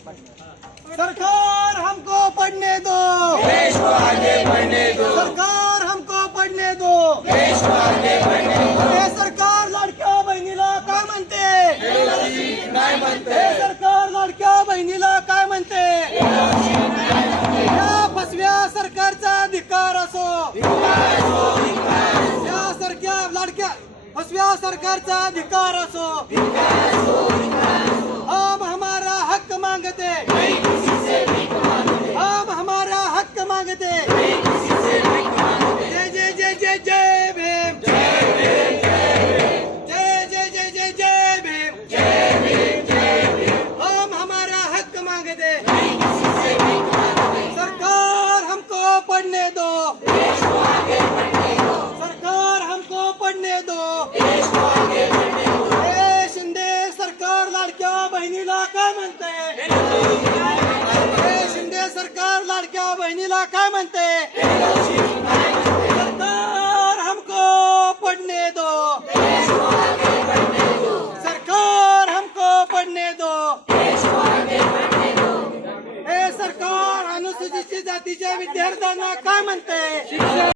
सरकार हमको पढ़ने दो। देश को आगे बढ़ने दो सरकार हमको पढ़ने दो। देश को आगे बढ़ने दो हे सरकार लाडक्या बहिणीला काय म्हणते? काय म्हणते सरकार लाडक्या बहिणीला काय म्हणते? या फसव्या सरकारचा अधिकार असो. या सरक्या लाडक्या फसव्या सरकारचा अधिकार असो. हम हमारा हक मांगते। जय जय जय जय जय भीम। जय जय जय जय जय भीम। हम हमारा हक मांगते। सरकार हमको पढ़ने दो। सरकार हमको पढ़ने दो। सरकार लाडक्या बहिणीला काय म्हणते हे। लाडक्या काय म्हणते? सरकार हमको पडणे दो। सरकार हमको पडणे दो। हे सरकार अनुसूचित जातीच्या विद्यार्थ्यांना काय म्हणते?